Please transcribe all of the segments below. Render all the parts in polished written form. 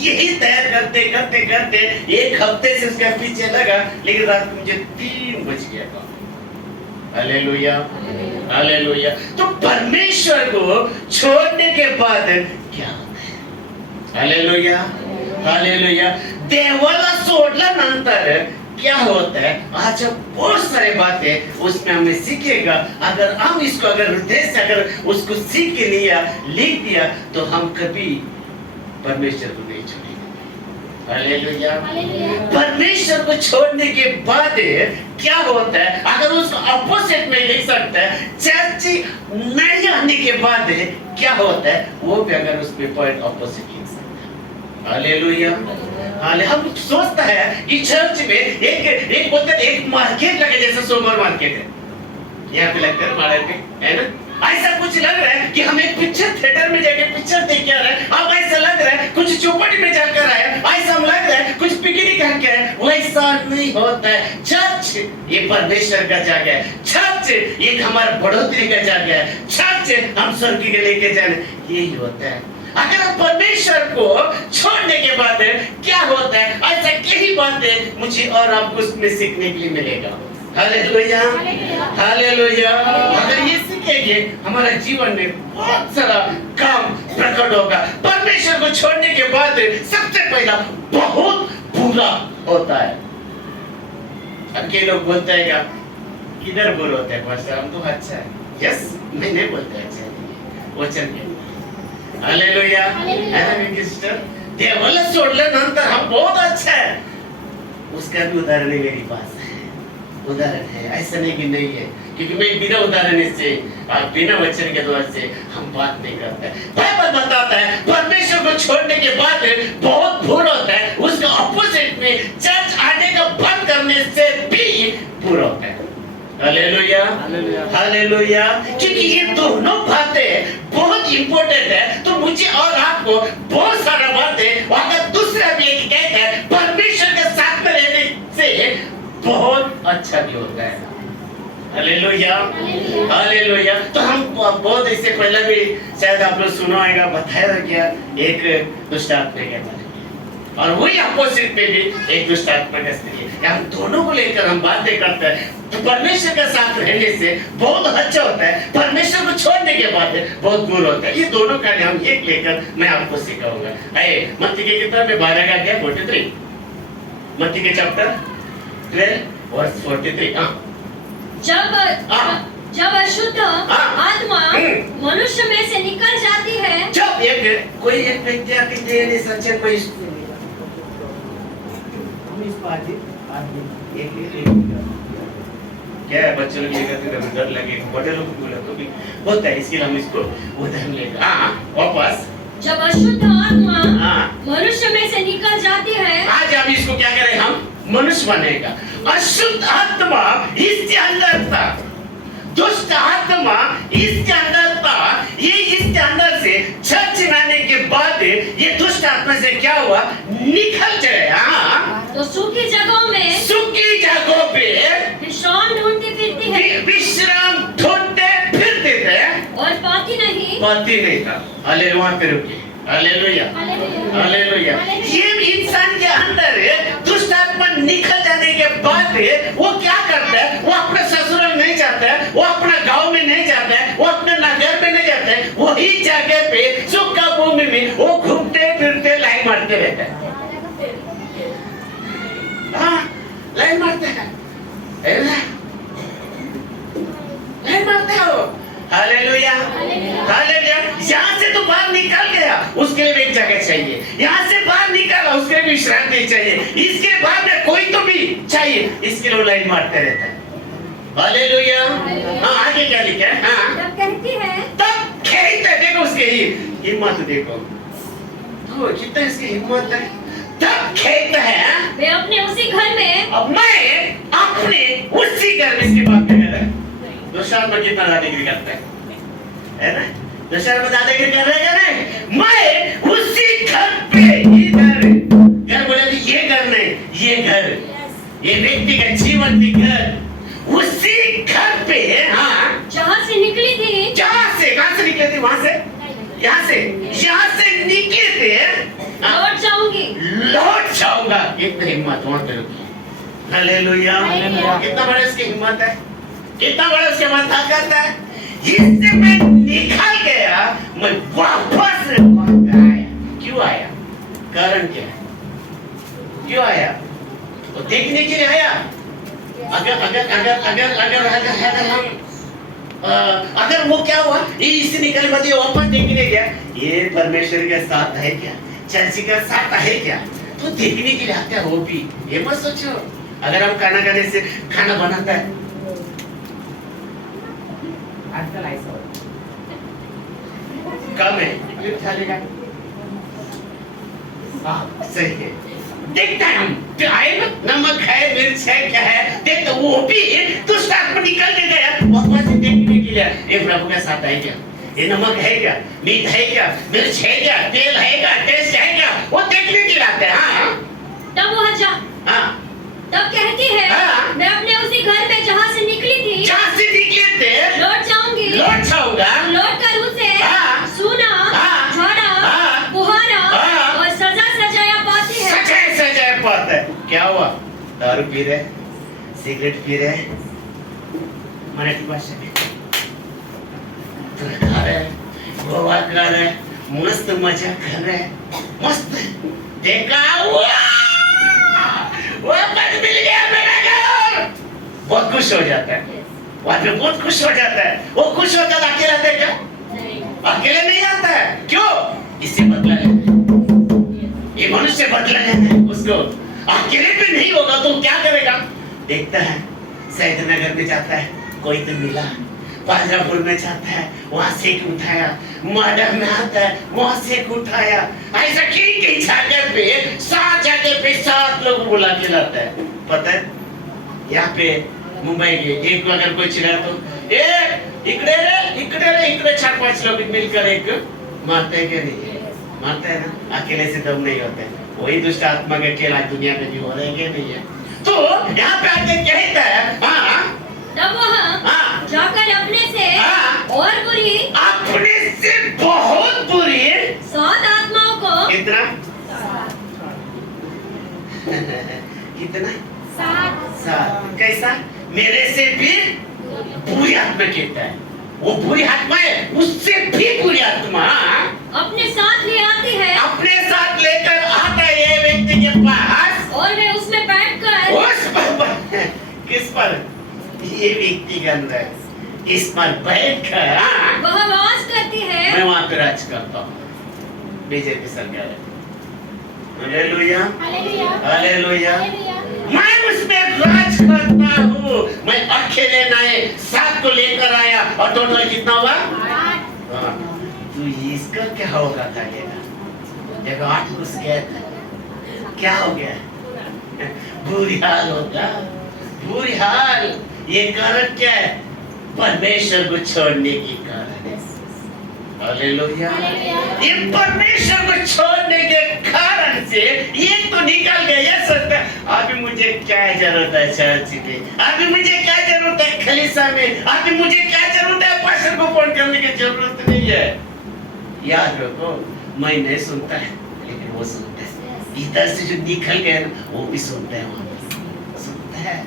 यही तैयार करते करते करते 1 हफ्ते से उसका पीछे लगा, लेकिन रात को मुझे 3 बज गया था। Hallelujah, hallelujah. तो परमेश्वर को छोड़ने के बाद क्या होता है? Hallelujah, hallelujah. देवाला सोडल्यानंतर क्या होता है? आज बहुत सारी बातें उसमें हमें सीखेगा। अगर हम इसको अगर हृदय से अगर उसको सीख लिया, लिख दिया, तो हम कभी परमेश्वर को नहीं छोड़ेंगे। हालेलुया। परमेश्वर को छोड़ने के बाद क्या होता है? अगर उसको अपोजिट में लिख सकता है, चर्च नहीं आने के बाद क्या होता है, वो भी अगर उसमें पॉइंट अपोजिट लिख सकता है। हालेलुया। हम सोचता है कि चर्च में एक बोलते हैं एक मार्केट लगे, जैसे सुपर मार्केट है यहाँ पे लगता है मार्केट है ना, ऐसा कुछ लग रहा है कि हम एक पिक्चर थिएटर में जाके पिक्चर देख के आ रहे हैं। अब ऐसा लग रहा है कुछ चौपाटी में जाकर आए, ऐसा लग रहा है कुछ पिकनिक करके आए। वैसा नहीं होता है। चर्च ये परमेश्वर का जगह है। चर्च ये हमारा बढ़ोतरी का जगह है। चर्च हम स्वर्ग के लेके जाने, यही होता है। अगर हम परमेश्वर को छोड़ने के बाद क्या होता है, ऐसा कई बातें मुझे और आपको उसमें सीखने के लिए मिलेगा। Hallelujah, hallelujah. अगर ये सीखेंगे, हमारा जीवन में बहुत सारा काम प्रकट होगा। परमेश्वर को छोड़ने के बाद सबसे पहला बहुत बुरा होता है। अब के लोग बोलते हैं क्या, किधर बुरा होता है पास्टर? हम तो अच्छा है। यस, मैं नहीं बोलता अच्छा है, वचन के। Hallelujah, hallelujah sister. देवाला सोडल्यानंतर हम बहुत अच्छा है, उसका भी उदाहरण है मेरे पास। उदाहरण है, ऐसा नहीं कि नहीं है, क्योंकि मैं बिना उदाहरण से बिना वचन के द्वारा से हम बात नहीं करते। बाइबल बताता है परमेश्वर को छोड़ने के बाद बहुत बुरा होता है। उसका ऑपोजिट में चर्च आने का बंद करने से भी बुरा होता है। Hallelujah, hallelujah. क्योंकि ये दोनों बातें बहुत इंपॉर्टेंट है। तो मुझे और आपको बहुत सारा बातें, अगर दूसरा भी एक कहता है परमेश्वर के साथ में रहने से बहुत अच्छा भी होता है। Hallelujah, hallelujah. तो हम बहुत इससे पहले भी शायद आप लोग सुना होगा, बताया गया एक दुष्ट आत्मा के बारे में, और वही अपोजिट पे भी एक दुष्ट आत्मा का स्त्री है। हम दोनों को लेकर हम बातें करते हैं। तो परमेश्वर के साथ रहने से बहुत अच्छा होता है, परमेश्वर को छोड़ने के बाद बहुत बुरा होता है। ये दोनों का हम एक लेकर मैं आपको सिखाऊंगा। आइए मत्ती की किताब में 12 का अध्याय 43, मत्ती के चैप्टर 12 वर्स 43। जब अशुद्ध आत्मा मनुष्य में से निकल जाती है, जब कोई एक व्यक्ति आके सच्चे को क्या है, बच्चे लोग लेकर डर लगे, बड़े लोग बोला तो भी होता है, इसलिए हम इसको उदाहरण लेगा। वापस जब अशुद्ध आत्मा मनुष्य में से निकल जाती है, आज हम इसको क्या करें, हम मनुष्य बनेगा। अशुद्ध आत्मा इसके अंदर था, दुष्ट आत्मा इसके अंदर था। ये इसके अंदर से चर्च में आने के बाद ये दुष्ट आत्मा से क्या हुआ, निकल गया। तो सूखी जगहों पे विश्राम ढूंढती फिरती है, विश्राम ढूंढते फिरते थे और पाती नहीं था। हालेलुया, वहां पे रुकिए। Hallelujah, hallelujah. ये इंसान के अंदर दुष्ट आत्मा निकल जाने के बाद वो क्या करता है, वो अपने ससुराल नहीं जाता है, वो अपना गांव में नहीं जाता है, वो अपने नगर में नहीं जाता है, वही जगह पे सूखा भूमि में वो घूमते फिरते लाइन मारते रहता है। लाइन मारते हैं, लाइन मारते हो। Hallelujah, hallelujah. यहाँ से तो बाहर निकल गया, उसके लिए एक जगह चाहिए। यहाँ से बाहर निकला, उसके लिए विश्रांति चाहिए। इसके बाद में कोई तो भी चाहिए, इसके लिए लाइन मारते रहता है। हालेलुया। आगे क्या लिखा है? तब कहती है, तब कहते, देखो उसकी हिम्मत देखो, तो कितना इसकी हिम्मत है। तब कहता है, मैं अपने उसी घर में, अब मैं अपने उसी घर में, इसकी बात कर रहा है। दुष्ट में कितना दादागिरी करता है ना? दुष्ट में दादागिरी कर रहा है ना? मैं उसी घर पे, इधर घर बोले तो ये घर नहीं, ये घर, ये व्यक्ति का जीवन की घर, उसी घर पे, हाँ, जहाँ से निकली थी, कहाँ से निकले थे? वहां से, यहाँ से निकले थे, लौट जाऊंगी खाऊंगा, इतना हिम्मत वहां पे रुकी। Hallelujah, hallelujah. कितना बड़ा इसकी हिम्मत है, कितना बड़ा उसके मन ताकत है। जिससे मैं निकल गया, मैं वापस वहां पे आया। क्यों आया? कारण क्या है? क्यों आया? वो देखने के लिए आया। अगर वो क्या हुआ, ये इससे निकल बचे वापस देखने गया, ये परमेश्वर के साथ है क्या, चर्च के साथ है क्या, तो देखने के लिए आता हो भी। ये मत सोचो, अगर हम खाना खाने से खाना बनाता है, आजकल ऐसा होता कम है फिर चलेगा। सही है, देखते हैं हम, तो आए ना, नमक है, मिर्च है, क्या है, देखते वो भी दुष्ट आत्मा निकल के गया वापस देखने के लिए। ये प्रभु के साथ है क्या, ये नमक है क्या, मीठ है क्या, मिर्च है क्या, तेल है क्या, टेस्ट है क्या, वो देखने के लिए आते हैं। हाँ तब वह हाँ, तब कहती है, हाँ। मैं अपने उसी घर में जहाँ से निकली थी जहाँ से निकले थे लौट जाऊंगी, लौट जाऊंगा, लौट कर उसे हाँ। सूना, हाँ। झाड़ा, हाँ। बुहारा हाँ। और सजा सजाया पाती है। सजाए सजाए पाता है। क्या हुआ? दारू पी रहे, सिगरेट पी रहे, मराठी भाषा में तो खा रहे, गोवा खा रहे, मस्त मजा कर रहे, मस्त देखा हुआ वापस मिल गया मेरा घर, बहुत खुश हो जाता है, वहां पे बहुत खुश हो जाता है। वो खुश होता है अकेला रहता है क्या? अकेले नहीं आता है। क्यों? इससे बदला लेता है, ये मनुष्य बदला लेता है उसको। अकेले पे नहीं होगा तो क्या करेगा? देखता है सैयद नगर में जाता है, कोई तो मिला, पांजरापुर में जाता है, वहां से उठाया, माडा में आता है, वहां से उठाया, ऐसा कई जगह पे 7 जगह पे 7 लोग बुला के लाता है। पता है यहाँ पे मुंबई के एक को अगर कोई चिल्लाए तो इकड़े रे इकड़े 4-5 लोग मिलकर एक मारते हैं कि नहीं? मारते हैं ना, अकेले से दम नहीं होते। वही दुष्ट आत्मा के खेल आज दुनिया में भी हो रहे हैं कि नहीं है? तो यहाँ पे आके कहता है, हाँ तब वह हाँ। जाकर अपने से हाँ। और बुरी अपने से बहुत बुरी 7 आत्माओं को कितना कितना 7 कैसा? मेरे से भी बुरी आत्मा कहता है, वो बुरी आत्मा है, उससे भी बुरी आत्मा अपने साथ ले आती है अपने साथ लेकर आता है ये व्यक्ति के पास, और वे उसमें बैठकर उस पर किस पर? ये व्यक्ति के अंदर इस पर बैठकर वह वास करती है। मैं वहां पे राज करता हूँ। बीजेपी सरकार है। Hallelujah, hallelujah. मैं उसमें राज करता हूँ। मैं अकेले नहीं, 7 को लेकर आया और टोटल कितना हुआ? 8। तो इसका क्या होगा कहेगा? जब 8 घुस गए क्या हो गया? बुरी हाल होगा, बुरी हाल। ये कारण क्या है? परमेश्वर को छोड़ने की कारण है। हालेलुया। ये परमेश्वर को छोड़ने के कारण से ये तो निकल गया। ये सोचता अभी मुझे क्या जरूरत है चर्च की, अभी मुझे क्या जरूरत है खलीसा में, अभी मुझे क्या जरूरत है पास्टर को फोन करने की जरूरत नहीं है। याद रखो, मैं नहीं सुनता है लेकिन वो सुनता है। इधर से जो निकल गया वो भी सुनता है, वहां सुनता है।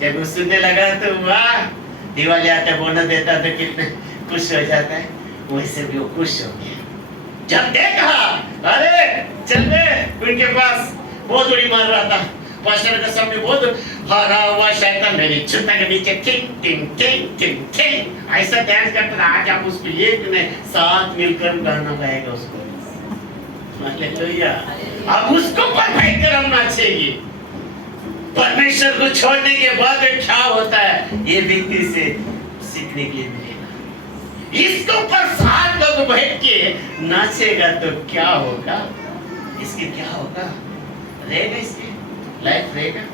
जब वो सुनने लगा तो वाह, दिवाली आता बोनस देता तो कितने खुश हो जाता है, वैसे भी वो खुश हो गया। जब देखा अरे चल रहे उनके पास बहुत बड़ी मार रहा था, पास्टर के सामने बहुत हरा हुआ शैतान मेरी जूता के नीचे टिंग टिंग टिंग टिंग टिंग ऐसा डांस करता था। आज आप उसको एक में साथ मिलकर गाना गाएगा उसको। हालेलुया। अब उसको पर भयंकर हम नाचेंगे। परमेश्वर को छोड़ने के बाद क्या होता है ये व्यक्ति से सीखने के लिए मिलेगा। इसके ऊपर 7 लोग बैठ के नाचेगा तो क्या होगा? इसके क्या होगा? रहेगा इसके लाइफ रहेगा।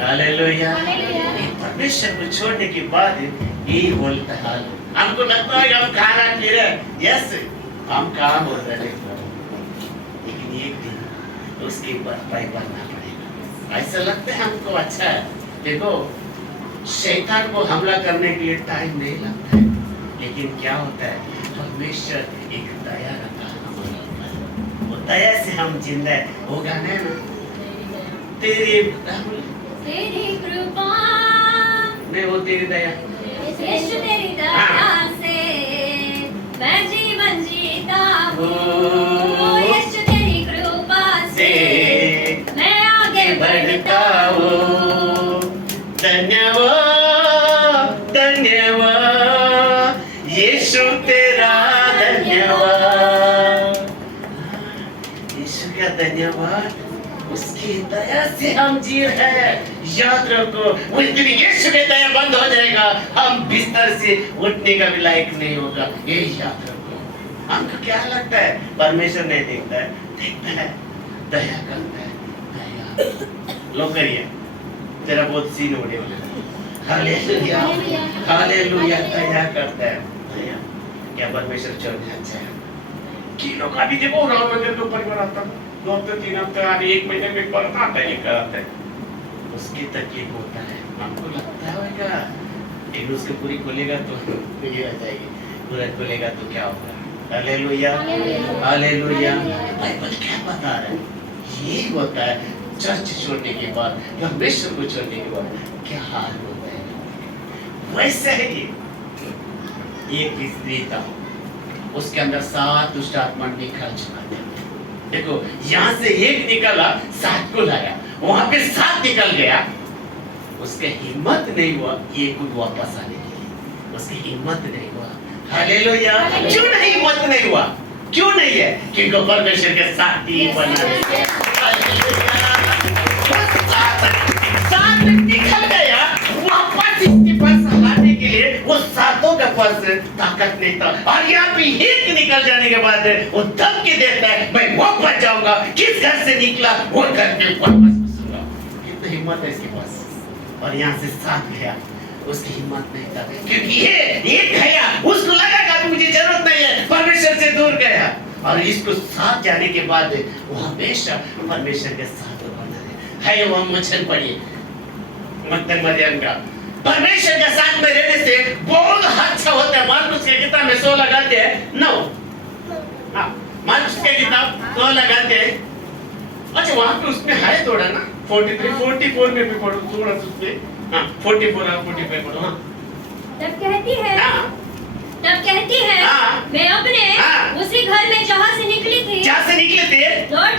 हालेलुया। ये परमेश्वर को छोड़ने के बाद यही बोलता हाल। हमको लगता है हम खाना पी रहे, यस हम काम हो रहे हैं, लेकिन एक दिन उसके भरपाई करना पड़ेगा। ऐसा लगता है हमको अच्छा है। देखो शैतान को हमला करने के लिए टाइम नहीं लगता है, लेकिन क्या होता है परमेश्वर एक दया रखा हमारे ऊपर, वो दया से हम जिंदा है। वो गाने ना तेरी तेरी कृपा नहीं, वो तेरी दया। यीशु तेरी दया से मैं जीवन जीता हूँ। यीशु तेरी कृपा से मैं आगे बढ़ता हूँ। धन्यवाद धन्यवाद यीशु तेरा धन्यवाद। यीशु का धन्यवाद, उसकी दया से हम जी रहे हैं। याद रखो, उस दिन यीशु की दया बंद हो जाएगा, हम बिस्तर से उठने का भी लायक नहीं होगा। ये याद रखो। हमको क्या लगता है परमेश्वर नहीं देखता है? देखता है, दया करता है। दया लो करिए, तेरा बहुत सीन होने वाला है। हालेलुया हालेलुया, दया करता है। दया क्या परमेश्वर चलने अच्छा है? किलो का भी देखो, राम मंदिर के ऊपर पर आता है 2 हफ्ते 3 हफ्ते आने 1 महीने में पर आता है, लेकर आता है। उसकी तकलीफ होता है, हमको लगता होगा लेकिन उसको पूरी खोलेगा तो ये आ जाएगी, पूरा खोलेगा तो क्या होगा? Hallelujah hallelujah. बाइबल क्या बता रहा है? ये होता है चर्च छोड़ने के बाद, परमेश्वर को छोड़ने के बाद क्या हाल होता है। वैसे ही एक स्त्री था, उसके अंदर 7 दुष्ट आत्मा निकल चुका था। देखो, यहाँ से एक निकला, 7 को लाया, वहां पे 7 निकल गया। उसके हिम्मत नहीं हुआ ये खुद वापस आने के लिए, उसकी हिम्मत नहीं हुआ। हालेलुया। क्यों नहीं हिम्मत नहीं हुआ? क्यों नहीं है? क्योंकि परमेश्वर के साथ ही बना है। साथ निकल गया, वापस इसके पास आने के लिए वो 7 के पास ताकत नहीं था। और यहाँ पे एक निकल जाने के बाद वो धमकी देता है, मैं वापस जाऊंगा, किस घर से निकला वो घर में वापस घुसूंगा। कितनी हिम्मत है इसके पास। और यहाँ से 7 गया, उसकी हिम्मत नहीं था, क्योंकि ये गया, उसको लगा कि मुझे जरूरत नहीं है, परमेश्वर से दूर गया। और इसको साथ जाने के बाद वो हमेशा परमेश्वर के साथ बना है। वो वचन पढ़िए मत्ती मरियम का, परमेश्वर के साथ में रहने से बहुत अच्छा होता है। मार्कुस के किताब में 16 लगाते हैं 9। हाँ, मार्कुस के किताब 16 लगाते हैं। अच्छा, वहां पे उसमें है थोड़ा ना 43 44 में भी पढ़ो थोड़ा सा उसमें। हाँ 44 और 45 पढ़ो। हाँ तब कहती है, हाँ हाँ। मैं अपने उसी घर में जहाँ से निकली थी, लौट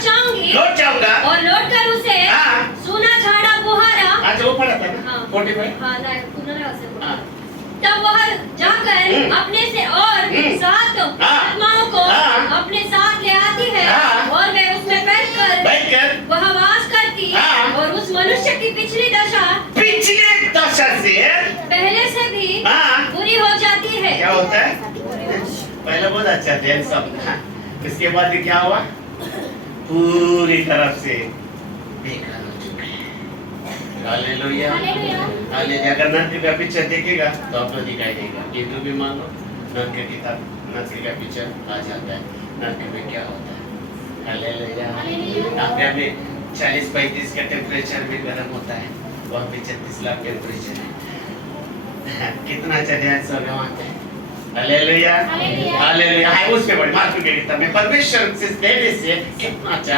जाऊंगा और लौट कर उसे सूना झाड़ा बुहारा। अच्छा, वो पढ़ा था ना 45। हाँ ना, सुना से तब वह जाकर अपने से और 7 आत्माओं को अपने साथ ले आती है, और वे उसमें बैठकर वह वास करती, और उस मनुष्य की पिछली दशा से पहले से भी बुरी हो जाती है। क्या होता है? पहले बहुत अच्छा था सब, इसके बाद क्या हुआ? पूरी तरफ से बेकार हो चुका है। Hallelujah hallelujah. अगर नरक का पिक्चर देखेगा तो आपको दिखाई देगा। हिंदू भी मान लो, नरक की किताब, नरक का पिक्चर आ जाता है, नरक में क्या होता है। हालेलुया। आप में 40-35 का टेम्परेचर में गर्म होता है, वहाँ पे 36 लाख टेम्परेचर है। कितना चढ़ाया होगा वहाँ पे। Hallelujah hallelujah. है उसमें बड़ी मार्क के किताब में परमेश्वर से देने से कितना अच्छा।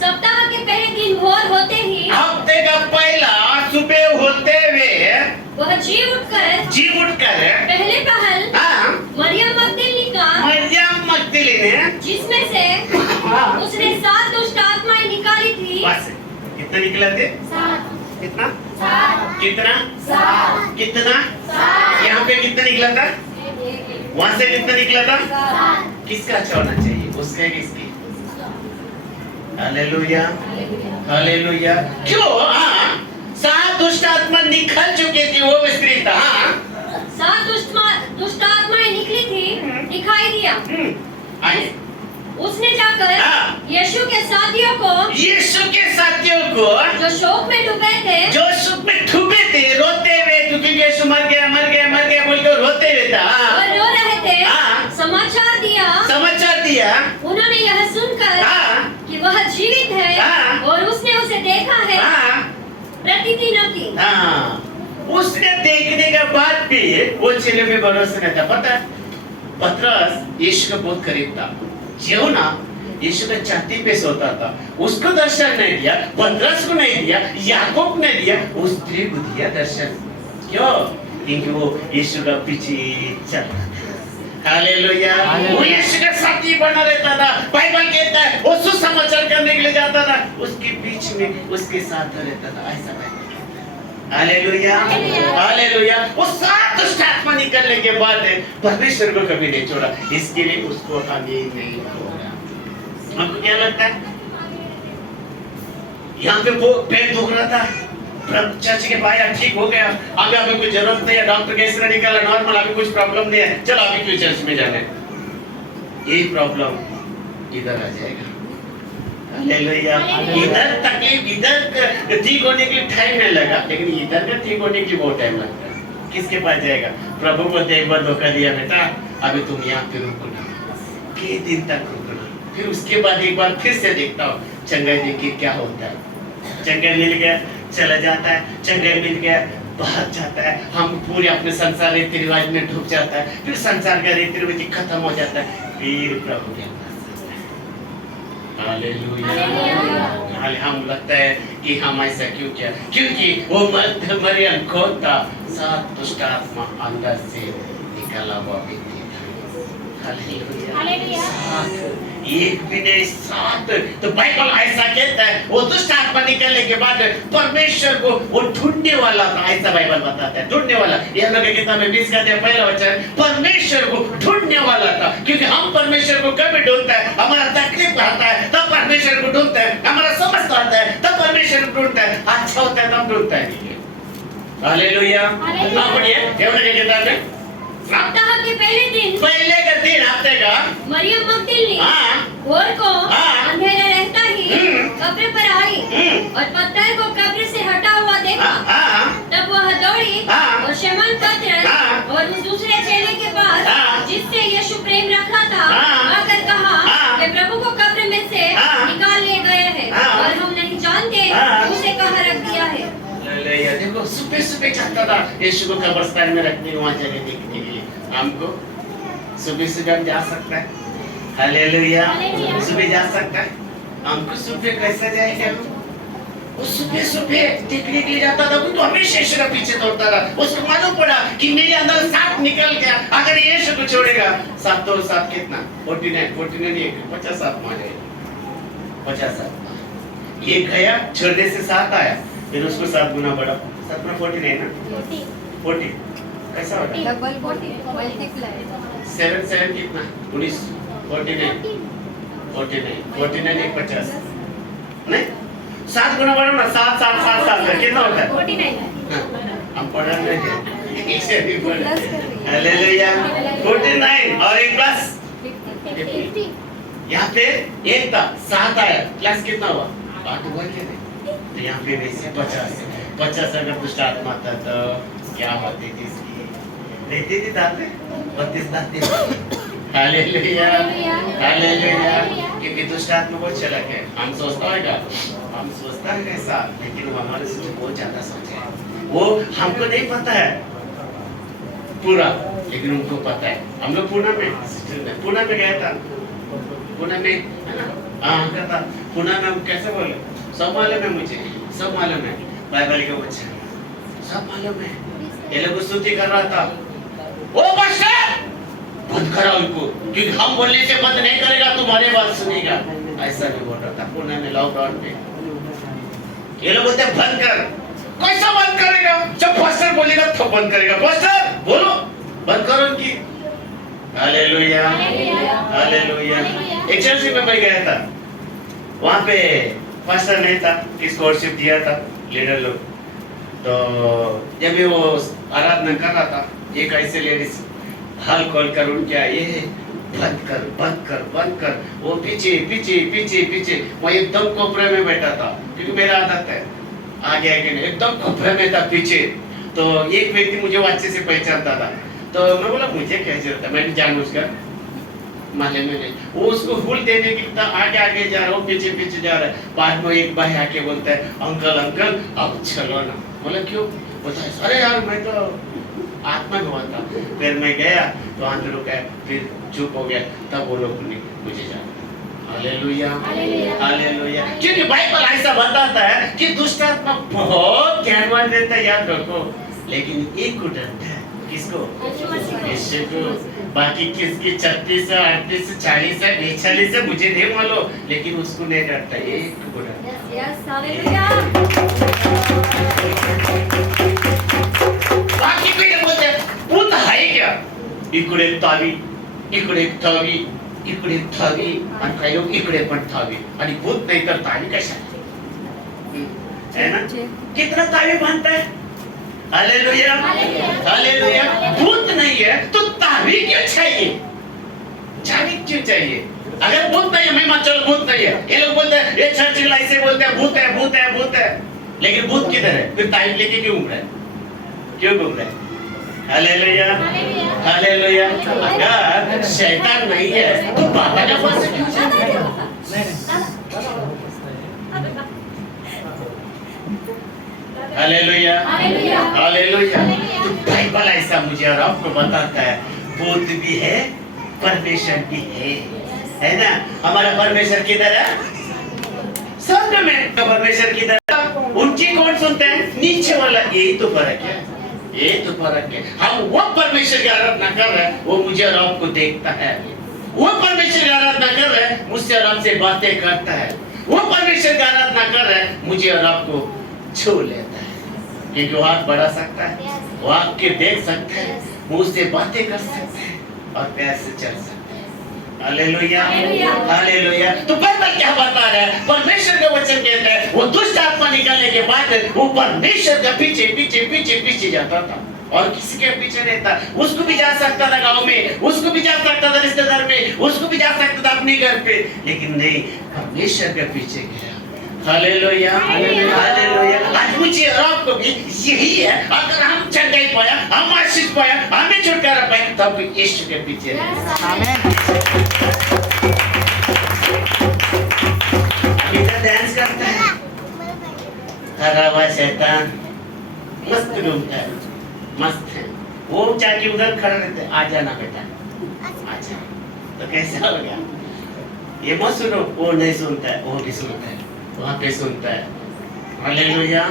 सप्ताह के पहले दिन भोर होते ही, हफ्ते का पहला सुबह होते हुए वह जी उठकर पहले पहल मरियम मगदलिनी ने, जिसमें से उसने 7 दुष्ट आत्माएं निकाली थी। बस कितना निकला थे? 7। कितना? कितना? यहाँ पे कितना निकला था? वहां से कितना निकला था? किसका अच्छा होना चाहिए? उसका किसकी? Hallelujah hallelujah. क्यों? 7 दुष्ट आत्मा निकल चुकी थी, वो स्त्री था। 7 दुष्ट आत्माएं निकली थी, दिखाई दिया। उसने जाकर यीशु के साथियों को जो शोक में डूबे थे, रोते हुए, क्योंकि यीशु मर गया बोल के रोते हुए था, और रो रहे थे, समाचार दिया। उन्होंने यह सुनकर कि वह जीवित है और उसने उसे देखा है, प्रतीति न की। उसने देखने के बाद भी वो चेले में भरोसा नहीं था। पता है, पतरस यीशु के बहुत करीब था। यूहन्ना यीशु का छाती पे सोता था, उसको दर्शन नहीं दिया, पतरस को नहीं दिया, याकूब ने दिया, उस स्त्री को दिया दर्शन। क्यों? क्योंकि वो यीशु का पीछे चल रहा था। हालेलुया। वो यीशु का साथी बना रहता था। बाइबल कहता है वो सुसमाचार करने के लिए जाता था, उसके बीच में उसके साथ रहता था। ऐसा बाइबल। Hallelujah, hallelujah. वो सात दुष्ट आत्मा निकलने के बाद परमेश्वर को कभी नहीं छोड़ा, इसके लिए उसको अभी नहीं छोड़ा। आपको क्या लगता है? यहाँ पे वो पेट दुख रहा था, चर्च के भाई ठीक हो गया, अभी अभी कोई जरूरत नहीं है, डॉक्टर कैसे निकाला नॉर्मल, अभी कुछ प्रॉब्लम नहीं है, चलो अभी क्यों चर्च में जाने। यही प्रॉब्लम इधर आ जाएगा। हालेलुया। इधर तकलीफ, इधर ठीक होने के लिए टाइम नहीं लगा, लेकिन इधर का ठीक होने के लिए बहुत टाइम लगता है। किसके पास जाएगा? प्रभु को एक बार धोखा दिया, बेटा अभी तुम यहाँ पे रुकना, कई दिन तक रुकना, फिर उसके बाद एक बार फिर से देखता हूँ चंगाई देखिए क्या होता है। चंगाई मिल गया, चला जाता है, चंगाई मिल गया, भाग जाता है, हम पूरे अपने संसार रीति रिवाज में डूब जाता है, फिर संसार का रीति रिवाज खत्म हो जाता है, फिर प्रभु के पास जाता है। हालेलुया। हम लगता है कि हम ऐसा क्यों किया? क्योंकि वो मरियम कौन था? सात दुष्ट आत्मा अंदर से निकला हुआ व्यक्ति था। हालेलुया। एक भी नहीं, सात। तो बाइबल ऐसा कहता है वो दुष्ट आत्मा निकलने के बाद परमेश्वर को वो ढूंढने वाला था, ऐसा बाइबल बताता है। ढूंढने वाला, ये हम लोग की किताब में 20 का अध्याय पहला वचन, परमेश्वर को ढूंढने वाला था। क्योंकि हम परमेश्वर को कभी ढूंढता है, हमारा तकलीफ आता है तब परमेश्वर को ढूंढता है, हमारा समस्या आता है तब परमेश्वर को ढूंढता है, अच्छा होता है तब ढूंढता है। हालेलुया। आप पढ़िए यहोवा की किताब में सप्ताह के पहले के दिन हफ्ते का मरियम मगदलीनी भोर को अंधेरा रहता ही कब्र पर आई और पत्थर को कब्र से हटा हुआ देखा। तब वह दौड़ी और शमौन पतरस और उस दूसरे चेले के पास जिससे यीशु प्रेम रखा था आकर कहा कि प्रभु को कब्र में से निकाल ले गए हैं और हम नहीं जानते उसे कहाँ रख दिया है। देखो सुबह सुबह जाता था यीशु को कब्रिस्तान में रखने, वहाँ जगह देखने के लिए। हमको सुबह सुबह हम जा सकता है। हालेलुया। सुबह जा सकता है। हमको सुबह कैसा जाएगा? वो सुबह सुबह देखने के लिए जाता था, वो तो हमेशा यीशु का पीछे दौड़ता था। उसको मालूम पड़ा कि मेरे अंदर सांप निकल गया, अगर यीशु को छोड़ेगा। सात तो सात कितना? 49 नहीं, 50 सांप मारे, 50 सांप। ये गया, छोड़ने से 7 आया, फिर उसको 7 गुना बढ़ा, 7 गुना 49 ना, 40 कैसा होता? डबल 40 मल्टीप्लाई 7 कितना? 19 49 एक 50 नहीं, 7 गुना बढ़ो ना, 7 कितना होता है? 49। हम पढ़ा नहीं, इसे भी पढ़ा। हालेलुया। 49 और एक प्लस 50। यहाँ पे एक था, 7 आया, प्लस कितना हुआ? 8 हुआ क्या? नहीं, तो यहाँ पे वैसे 50 अगर दुष्ट आत्मा था तो क्या होती थी इसकी? रहती थी दांत 32 दांत। Hallelujah, hallelujah. क्योंकि दुष्ट आत्मा बहुत चला है। हम सोचता है कैसा, लेकिन वो हमारे से बहुत ज्यादा सोचे है। वो हमको नहीं पता है पूरा, लेकिन उनको पता है। हम लोग पुणे में गया था, पुणे में है ना, कहता पुणे में हम कैसे बोले, सब मालूम है मुझे, सब मालूम है, बाइबल के बच्चे सब मालूम है। ये लोग स्तुति कर रहा था, ओ पास्टर बंद करा उनको, क्योंकि हम बोलने से बंद नहीं करेगा, तुम्हारे बात सुनेगा। ऐसा भी बोल रहा था पुणे में लॉकडाउन में। ये लोग बोलते बंद कर, कैसा बंद करेगा? जब पास्टर बोलेगा तो बंद करेगा। पास्टर बोलो, बंद करो उनकी। Hallelujah, hallelujah. एक चर्च में मैं गया था, वहाँ पे पास्टर नहीं था, किसको वर्शिप दिया था लीडर लोग। तो जब भी वो आराधना कर रहा था, एक ऐसे लेडीज हाल खोल कर उनके आए, बंद कर बंद कर बंद कर। वो पीछे पीछे पीछे पीछे, वो एकदम कोपरे में बैठा था, क्योंकि मेरा आदत है आगे आगे नहीं, एकदम कोपरे में था पीछे। तो एक व्यक्ति मुझे वो अच्छे से पहचानता था, तो मैं बोला मुझे क्या जरूरत है, मैंने जानबूझकर माले में नहीं, वो उसको फूल देने की आगे आगे जा रहा है, वो पीछे पीछे जा रहा है। बाद में एक भाई आके बोलता है अंकल अंकल अब चलो ना। बोला क्यों? बोलता है अरे यार मैं तो आत्मा में था। फिर मैं गया तो वहाँ पे रुका, फिर चुप हो गया, तब वो लोग ने मुझे जाना। Hallelujah, hallelujah. क्योंकि बाइबल ऐसा बताता है कि दुष्ट आत्मा बहुत ज्ञानवान रहता है, याद रखो, लेकिन एक को डरता है, किसको? यीशु को। बाकी किसकी 36 है, 38 है, 40 है, 40 है, मुझे नहीं मालूम, लेकिन उसको नहीं डरता, एक को डरता है। बाकी कोई नहीं बोलते भूत है क्या? इकडे तावी, इकडे तावी, इकडे तावी, आणि काही लोक इकडे पण तावी, आणि भूत नाही तर तावी कशाला? है ना? कितना तावी बांधता है? Hallelujah, hallelujah. भूत नहीं है तो तावी क्यों चाहिए? चाबी क्यों चाहिए? अगर भूत नहीं है, मैं मान चलो भूत नहीं है, ये लोग बोलते हैं, ये चर्च वाले ऐसे बोलते हैं, भूत है, भूत है, भूत है, लेकिन भूत किधर है? फिर तावी लेके क्यों घूम रहा है? क्यों घूम रहा है? Hallelujah, hallelujah. अगर शैतान नहीं है तो बाबा के पास क्यों जाता है? Hallelujah, hallelujah. तो बाइबल ऐसा मुझे और आपको बताता है, भूत भी है, परमेश्वर भी है ना? हमारा परमेश्वर किधर है? स्वर्ग में। तो परमेश्वर किधर? उनकी कौन सुनते हैं? नीचे वाला। यही तो फर्क है, ये तो फर्क है। हम वो परमेश्वर की आराधना कर रहे हैं, वो मुझे और आपको देखता है। वो परमेश्वर की आराधना कर रहे हैं, मुझसे और आपसे बातें करता है। वो परमेश्वर की आराधना कर रहे हैं, मुझे और आपको छू लेता है, क्योंकि वो हाथ बढ़ा सकता है, वो आके देख सकता है, मुंह से बातें कर सकता है और पैर से चल सकता है। Hallelujah, hallelujah. तो बाइबल क्या बता रहा है? परमेश्वर का वचन कहता है, वो दुष्ट आत्मा निकलने के बाद वो परमेश्वर के पीछे पीछे पीछे पीछे जाता था, और किसी के पीछे नहीं था। उसको भी जा सकता था गांव में, उसको भी जा सकता था रिश्तेदार में, उसको भी जा सकता था अपने घर पे, लेकिन नहीं, परमेश्वर के पीछे गया। Hallelujah, hallelujah. आज मुझे और आपको भी यही है, अगर हम चंगाई पाया, हम आशीष पाया, हमें छुटकारा पाया, तब यीशु के पीछे डांस करता है, हरा हुआ शैतान मस्त घूमता है, मस्त है। वो जाके उधर खड़ा रहता है, आ जाना बेटा, आ जा। तो कैसा हो गया? ये मत सुनो, वो नहीं सुनता है, वो भी सुनता है, वहाँ पे सुनता है। Hallelujah,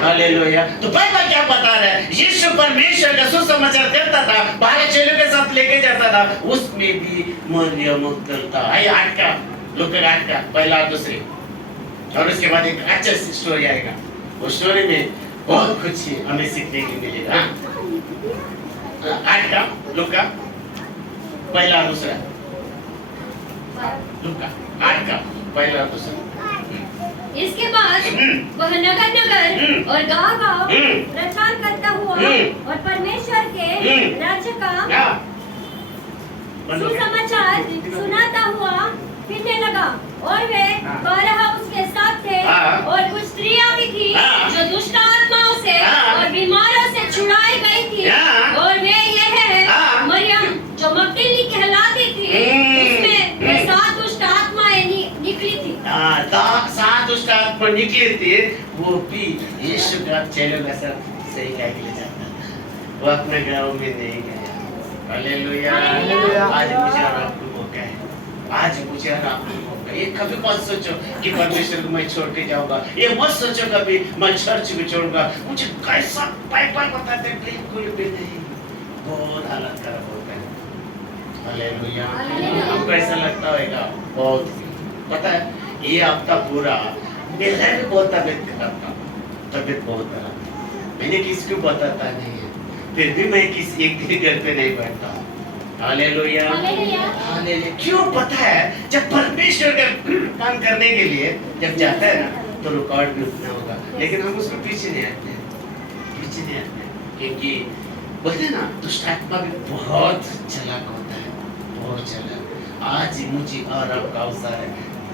hallelujah. तो बाइबल क्या बता रहा है? यीशु परमेश्वर का सुसमाचार करता था, बाहर चेलों के साथ लेके जाता था, उसमें भी मरियम मुक्तल था। आइए 8 का, लूका 8 का पहला और दूसरी, और उसके बाद एक अच्छा स्टोरी आएगा। वो स्टोरी में बहुत कुछ हमें सीखने को मिलेगा। 8 का, लूका पहला और दूसरा, लूका 8 का पहला और दूसरा। इसके बाद वह नगर नगर और गांव गांव प्रचार करता हुआ और परमेश्वर के राज्य का सुसमाचार सुनाता हुआ फिरने लगा, और वे 12 उसके साथ थे, और कुछ स्त्रियां भी थी जो दुष्ट आत्माओं से और बीमारों से छुड़ाई गई थी, और वे ये है मरियम जो मगदलीनी कहलाती थी, उसमें वे 7 दुष्ट आत्माएं निकली थी। 7 दुष्ट आत्मा निकली थी, वो भी यीशु का चेलों के साथ सही कह के ले जाता था, वो अपने गांव में नहीं गया। हालेलुया, आज मुझे और आपको मौका है, आज मुझे और आपको मौका है। ये कभी मत सोचो कि परमेश्वर को मैं छोड़ के जाऊंगा, ये मत सोचो कभी मैं चर्च को छोड़ूंगा। मुझे कैसा बाइबल बताते हैं, बिल्कुल भी नहीं, बहुत हालत खराब होता है। हालेलुया, हमको ऐसा लगता होगा बहुत, पता है ये हफ्ता पूरा मेरा भी बहुत तबीयत खराब था, तबीयत बहुत खराब, मैंने किसी को बताता नहीं है, फिर भी मैं किसी एक दिन घर पे नहीं बैठता। Hallelujah, hallelujah. क्यों? पता है जब परमेश्वर का काम करने के लिए जब जाता है ना, तो रिकॉर्ड भी उतना होगा, लेकिन हम उसको पीछे नहीं आते हैं, पीछे नहीं आते हैं, क्योंकि बोलते हैं ना दुष्ट आत्मा भी बहुत चालाक होता है, बहुत चालाक। आज मुझे और आपका अवसर है,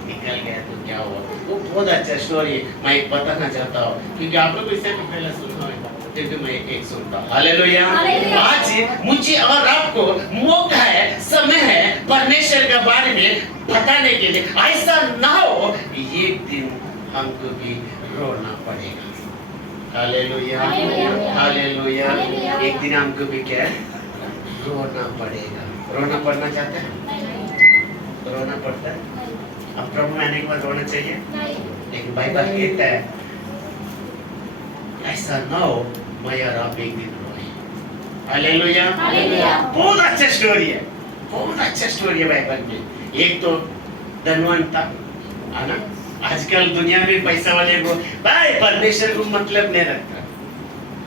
निकल गया तो क्या हुआ? वो बहुत अच्छा स्टोरी मैं बताना चाहता हूँ, क्योंकि आप लोग इससे पहले सुना होगा, फिर भी मैं एक सुनता हूँ। हालेलुया। आज मुझे और आपको मौका है, समय है परमेश्वर के बारे में बताने के लिए। ऐसा ना हो एक दिन हमको भी रोना पड़ेगा। Hallelujah, hallelujah. एक दिन हमको भी क्या रोना पड़ेगा। रोना पड़ना चाहते हैं? रोना पड़ता है? अब प्रभु में आने के बाद रोना चाहिए, नहीं। लेकिन बाइबल कहता है ऐसा ना हो मैं और आप एक दिन रोए। हालेलुया। हालेलुया। बहुत अच्छा स्टोरी है, बहुत अच्छा स्टोरी है बाइबल में। एक तो धनवान था, है ना? आजकल दुनिया में पैसा वाले को भाई परमेश्वर को मतलब नहीं रखता।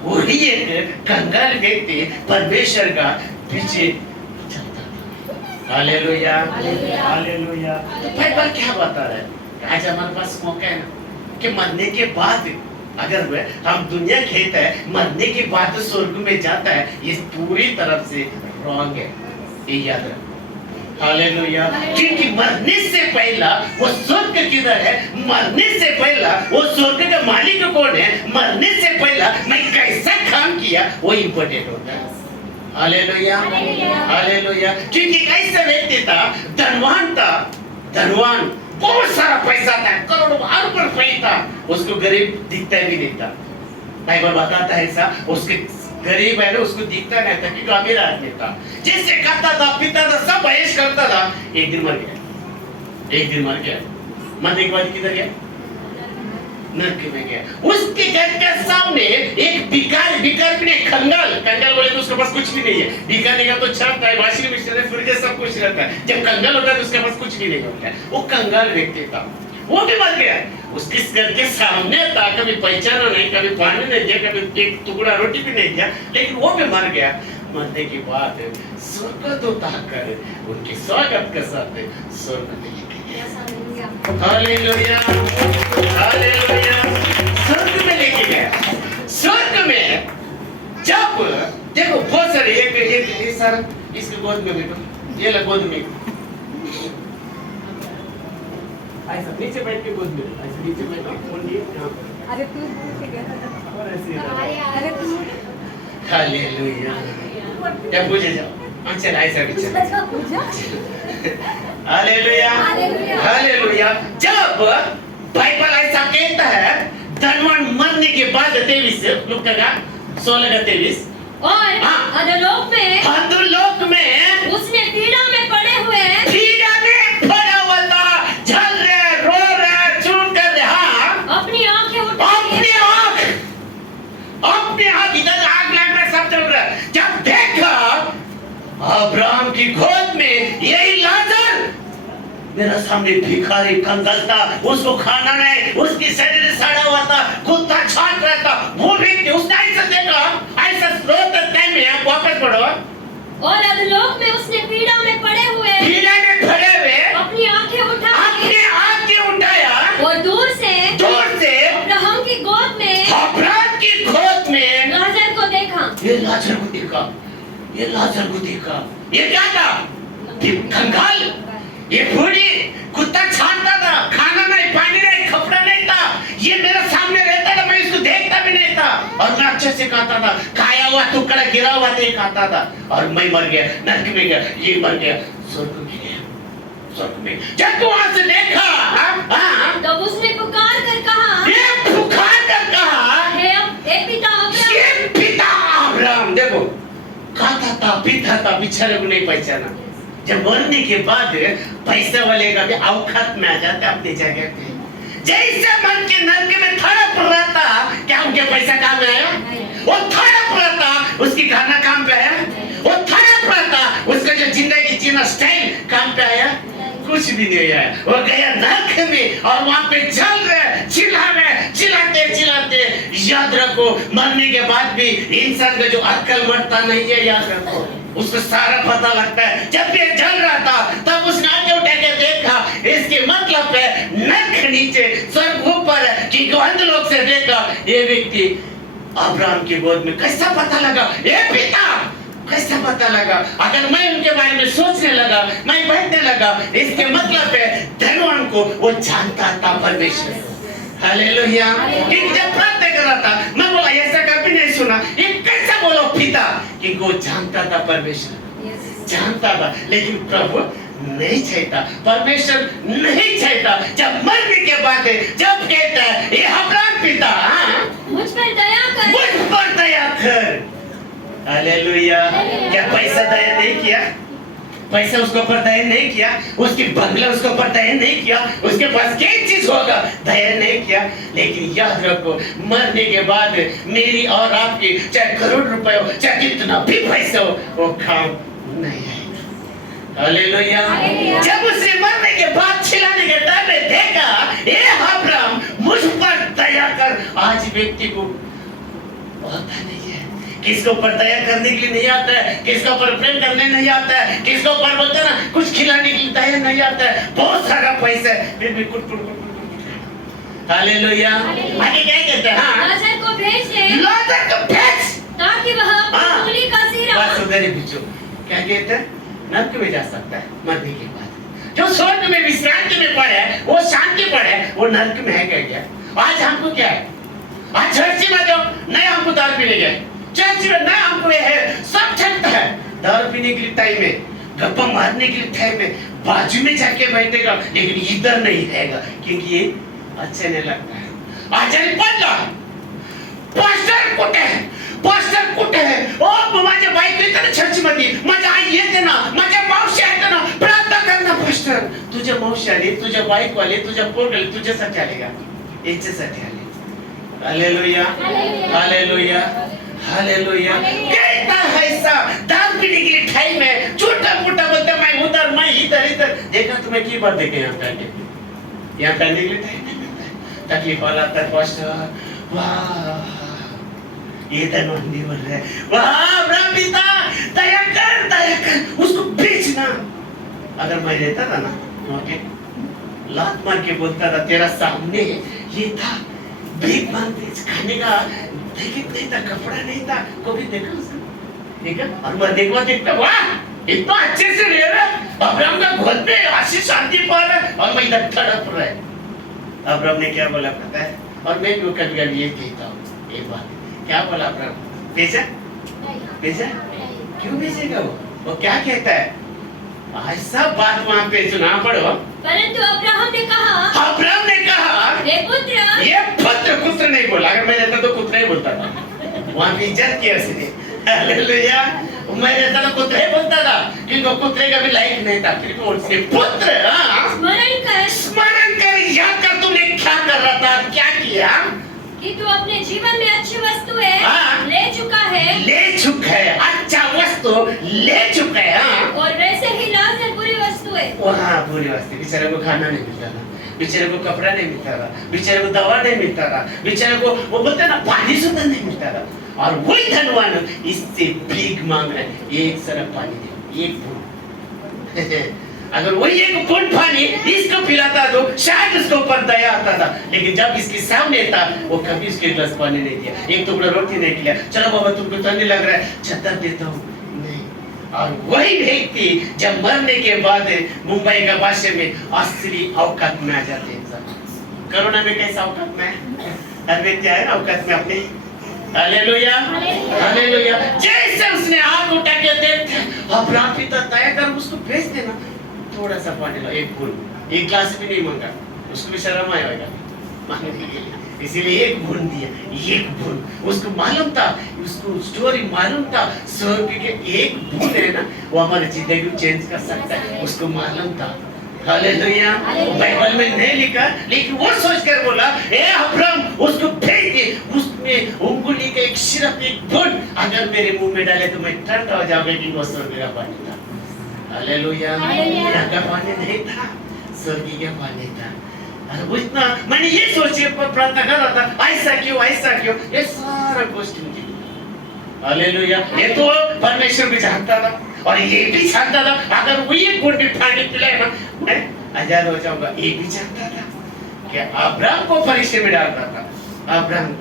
वही एक कंगाल व्यक्ति परमेश्वर का पीछे चलता था। Hallelujah, hallelujah. तो बाइबल क्या बता रहा है? आज हमारे पास मौका है ना कि मरने के बाद अगर हम दुनिया खेता है, मरने के बाद तो स्वर्ग में जाता है, ये पूरी तरफ से रॉन्ग है, ये याद रखो। हालेलुया। क्योंकि मरने से पहला वो स्वर्ग किधर है, मरने से पहला वो स्वर्ग का मालिक कौन है, मरने से पहला मैं कैसा काम किया वो इम्पोर्टेंट होता है। Hallelujah, hallelujah. क्योंकि कैसा व्यक्ति था, धनवान था, धनवान, बहुत सारा पैसा था, करोड़ों अरबों रुपए था, उसको गरीब दिखता भी नहीं था। बाइबल बताता है ऐसा, उसके गरीब है ना, उसको दिखता नहीं था क्योंकि अमीर आदमी था। जैसे खाता था, पीता था, सब ऐश करता था, एक दिन मर गया, एक दिन मर गया। मरने के बाद किधर गया? नरक में गया। उसके घर के सामने एक भिखारी भी नहीं, कंगाल, कंगाल बोले तो उसके पास कुछ भी नहीं है। भिखारी का तो छत है, वाशिंग मशीन है, फ्रिज है, सब कुछ रहता है। जब कंगाल होता है तो उसके पास कुछ भी नहीं होता है। वो कंगाल व्यक्ति था, वो भी मर गया। उसके घर के सामने था, कभी पहचाना नहीं, कभी पानी नहीं दिया, कभी एक टुकड़ा रोटी भी नहीं दिया, लेकिन वो भी मर गया। मरने के बाद स्वर्गदूत आकर उनके स्वागत के साथ स्वर्ग में लेके गया। Hallelujah, hallelujah. स्वर्ग में लेके गया। स्वर्ग में जब देखो बहुत सारे एक सर इसके गोद में बैठो, ये ला गोद में ऐसा नीचे बैठ के गोद में, ऐसे नीचे बैठो, मुंडी यहाँ पे। अरे तू और ऐसे अरे तू हालेलुया। क्या पूछे जाओ, अच्छा ऐसा बिचार। Hallelujah, hallelujah. जब बाइबल ऐसा कहता है, धनवान मरने के बाद 23 लोग का 16 का 23 और अधोलोक में उसने पीड़ा में पड़े हुए पड़ा हुआ था, जल रहे, रो रहे, चूर कर रहे, हाँ, अपनी आंखें उठा अपने आँख इधर आग लग रहा, सब चल रहा है। जब देखा अब्राहम की गोद में यही लाजर मेरा सामने भिखारी कंगाल था, उसको खाना नहीं, उसकी शरीर सड़ा हुआ था, कुत्ता छाट रहा था, वो व्यक्ति उसने ऐसा देखा, ऐसा रोते टाइम में आप वापस पढ़ो। और अधोलोक में उसने पीड़ा में पड़े हुए अपनी आंखें उठाया और दूर से अब्राहम की गोद में लाजर को देखा। ये क्या था? ये कंगाल, ये बूढ़ी, कुत्ता छानता था, खाना नहीं, पानी नहीं, कपड़ा नहीं था, ये मेरे सामने रहता था, मैं इसको देखता भी नहीं था, और मैं अच्छे से खाता था, खाया हुआ टुकड़ा गिरा हुआ नहीं खाता था, और मैं मर गया, नरक में गया, ये मर गया, स्वर्ग में गया, स्वर्ग में। जब तू वहां से देखा, तो उसने पुकार कर कहा, हे पिता अब्राहम। देखो, खाता था, पीता था, बेचारे को नहीं पहचाना। जब मरने के बाद पैसे वाले का भी औकात में आ जाता अपनी जगह पे। जैसे मन के नरक में तड़प रहा था, क्या उनके पैसा काम में आया? वो तड़प रहा था, उसकी खाना काम पे आया? वो तड़प रहा था, उसका जो जिंदगी जीना स्टाइल काम पे आया? कुछ भी नहीं आया। वो गया नरक में और वहां पे जल रहे, चिल्लाते। याद रखो, मरने के बाद भी इंसान का जो अक्ल मरता नहीं है, याद रखो, उसको सारा पता लगता है। जब ये जल रहा था तब उसने आगे उठा के देखा, इसके मतलब है नरक नीचे, स्वर्ग ऊपर है, कि अंधलोक से देखा ये व्यक्ति अब्राहम की गोद में। कैसा पता लगा? ये पिता कैसा पता लगा? अगर मैं उनके बारे में सोचने लगा, मैं बैठने लगा, इसके मतलब है धनवान को वो जानता था परमेश्वर। हालेलुया। कि जब प्रार्थना कर रहा था, मैं बोला ऐसा कभी नहीं सुना, ये कैसा बोलो पिता? कि वो जानता था परमेश्वर, जानता था, लेकिन प्रभु नहीं चाहता, परमेश्वर नहीं चाहता। जब मरने के बाद जब कहता है ये अब्राहम पिता, मुझ पर दया कर। हालेलुया। क्या पैसा दया नहीं किया? पैसा उसके ऊपर दयन नहीं किया, उसकी बंगला उसके ऊपर दयन नहीं किया, उसके पास क्या चीज होगा दयन नहीं किया। लेकिन याद रखो, मरने के बाद मेरी और आपकी चाहे करोड़ रुपए हो, चाहे कितना भी पैसा हो, वो काम नहीं आएगा। हालेलुया। जब उसने मरने के बाद छिलाने के टाइम में देखा, ए अब्राहम मुझ पर दया कर। आज व्यक्ति को होता नहीं है, किसके ऊपर दया करने के लिए नहीं आता है, किसके ऊपर प्रेम करने नहीं आता है, किसके ऊपर बोलते ना कुछ खिलाने के लिए दया नहीं आता है। बहुत सारा पैसा है फिर भी कुट कुट कुट कुट। हालेलुया। आगे क्या कहते हैं? हाँ, लाजर को भेज दे, लाजर को भेज ताकि वह अपनी उंगली का सिरा बस उधर ही भेजो। क्या कहते हैं? नरक में जा सकता है मरने के बाद। जो स्वर्ग में विश्रांति में पड़े है, वो शांति पड़े है, वो नरक में है क्या? आज हमको क्या है? आज चर्च में जाओ, नहीं हमको दारू पीने गए, चर्च में नहीं हमको ये है, सब चलता है। दारू पीने के लिए टाइम है, गप्पा मारने के लिए टाइम है, बाजू में जाके बैठेगा, लेकिन इधर नहीं रहेगा क्योंकि ये अच्छा नहीं लगता है। आज पढ़ पास्टर कुटे है, पास्टर कुटे है। ओ माझे बाइक लेते ना चर्च मध्ये, माझे आई येते ना, माझे मावशी येते ना, प्रार्थना करना पास्टर। तुझे मावशी आली, तुझे बाइक वाले, तुझे पोरगले तुझ्यासाठी आले का? याच्यासाठी आले। Hallelujah, hallelujah, hallelujah. कितना ऐसा दारू पीने के लिए टाइम है, छोटा मोटा बोलते मैं उधर, मैं इधर इधर। देखा तुम्हें की बात देखे यहाँ करने, यहाँ करने के लिए टाइम नहीं मिलता है। तकलीफ वाला आता है पास्टर, वाह ये धनवंती बोल रहे हैं, वाह अब्राहम पिता दया कर उसको बेचना। अगर मैं रहता था ना ओके, लात मार के बोलता था तेरा सामने ये था, भीख मांगते खाने का देखिए नहीं था, कपड़ा नहीं था, कभी देखा उसको? देखा? और मैं देखता वाह इतना अच्छे से रह रहा है, अब्राहम का गोद पे ऐसी शांति पा रहा है और मैं इधर तड़प रहा है। अब्राहम ने क्या बोला पता है? और मैं भी कभी कभी ये कहता हूँ एक बात, क्या बोला अब्राहम? बेचा? बेचा? क्यों बेचेगा वो क्या कहता है? ऐसा बात वहाँ पे सुना पड़ो। परंतु अब्राहम ने कहा ये पुत्र नहीं बोला, अगर मैं रहता तो कुत्रा ही बोलता था। वहाँ पे इज्जत किया उसने। हालेलुया। मैं रहता तो कुत्रा ही बोलता था क्योंकि कुत्रे का भी लाइक नहीं था, फिर उसने पुत्र स्मरण कर याद कर तूने क्या कर रहा था, क्या किया कि तू अपने जीवन में अच्छी वस्तुएं ले चुका है, अच्छा वस्तु ले चुका है। हाँ, और वैसे ही लाजर बुरी वस्तुएं। हाँ बुरी वस्तु, बेचारे को खाना नहीं मिलता था, बेचारे को कपड़ा नहीं मिलता था, बेचारे को दवा नहीं मिलता था, बेचारे को वो बोलते ना पानी सुधा नहीं मिलता था। और वही धनवान इससे भीख मांग रहे, एक सरक पानी दे, एक बूंद। अगर वही एक बूंद पानी इसको पिलाता तो शायद उसके ऊपर दया आता था, लेकिन जब इसके सामने था वो कभी उसके गिलास पानी नहीं दिया, एक टुकड़ा रोटी नहीं खिलाया। चलो बाबा तुमको ठंडी लग रहा है, छत्तर देता हूँ, नहीं। और वही व्यक्ति जब मरने के बाद मुंबई का भाषा में असली औकात में आ जाते हैं। कोरोना में कैसा औकात में है? हर व्यक्ति आया ना औकात में अपने। Hallelujah, hallelujah. जैसे उसने आग उठा के देखते, अब्राहम पिता दया कर उसको भेज देना, थोड़ा सा पानी ला, एक बूंद, एक ग्लास भी नहीं मांगा, उसको भी शर्म आएगा मांगने के लिए, इसीलिए एक बूंद दिया, एक बूंद। उसको मालूम था, उसको स्टोरी मालूम था, स्वर्ग के एक बूंद है ना वो हमारी जिंदगी को चेंज कर सकता है, उसको मालूम था। हालेलुया। बाइबल में नहीं लिखा, लेकिन वो सोचकर बोला ए अब्राहम उसको भेज दे, उसमें उंगली का एक सिर्फ एक बूंद अगर मेरे मुंह में डाले तो मैं ठंडा हो जाऊंगा, कि वो स्वर्ग का पानी था। हालेलुया। यहाँ का पानी नहीं था, स्वर्गीय का पानी था। और वो इतना मैंने ये सोचे प्रार्थना कर रहा था, ऐसा क्यों, ये सारा गोष्ट मुझे। हालेलुया। ये तो परमेश्वर भी जानता था और ये भी जानता था, अगर वो ये गुड़ भी पानी पिलाए ना मैं आजाद हो जाऊंगा, ये भी जानता था कि अब्राहम को परीक्षा में डालता था। अब्राहम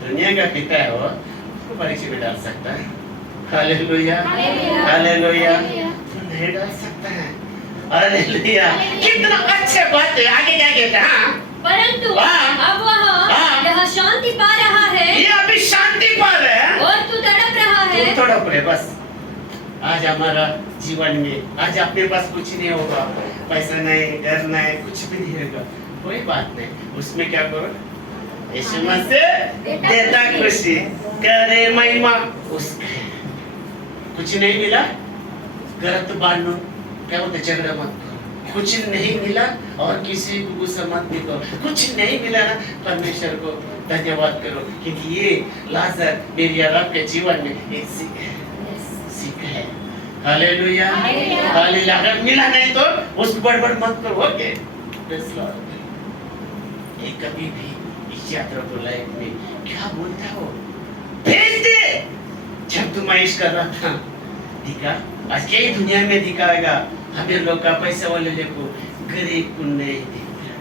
दुनिया का पिता है, वो उसको परीक्षा में डाल सकता है। Hallelujah, hallelujah. नहीं डाल सकता है। हालेलुया। कितना अच्छे बात है। आगे क्या कहते हैं? परंतु अब वह यह शांति पा रहा है, ये अभी शांति पा रहा है और तू तड़प रहा है। तू तड़प रहे। बस आज हमारा जीवन में आज अपने पास कुछ नहीं होगा, पैसा नहीं, घर नहीं, कुछ भी नहीं होगा, कोई बात नहीं, उसमें क्या करो, यीशु मसीह देता खुशी, करे महिमा उसका। कुछ नहीं मिला, गलत बांधो क्या बोलते, झगड़ा मत करो। कुछ नहीं मिला और किसी को गुस्सा मत दिखाओ। कुछ नहीं मिला ना, परमेश्वर को धन्यवाद करो, क्योंकि ये लाजर मेरी और आपके जीवन में एक सीख है। Hallelujah, hallelujah. अगर मिला नहीं तो उसको बड़बड़ मत करो। ओके, ये कभी भी इस यात्रा को लाइफ में क्या बोलता हो, भेज दे। जब तुम आइश कर रहा था दिखा, आज के दुनिया में दिखाएगा हमें लोग का पैसे वाले को गरीब को नहीं देता।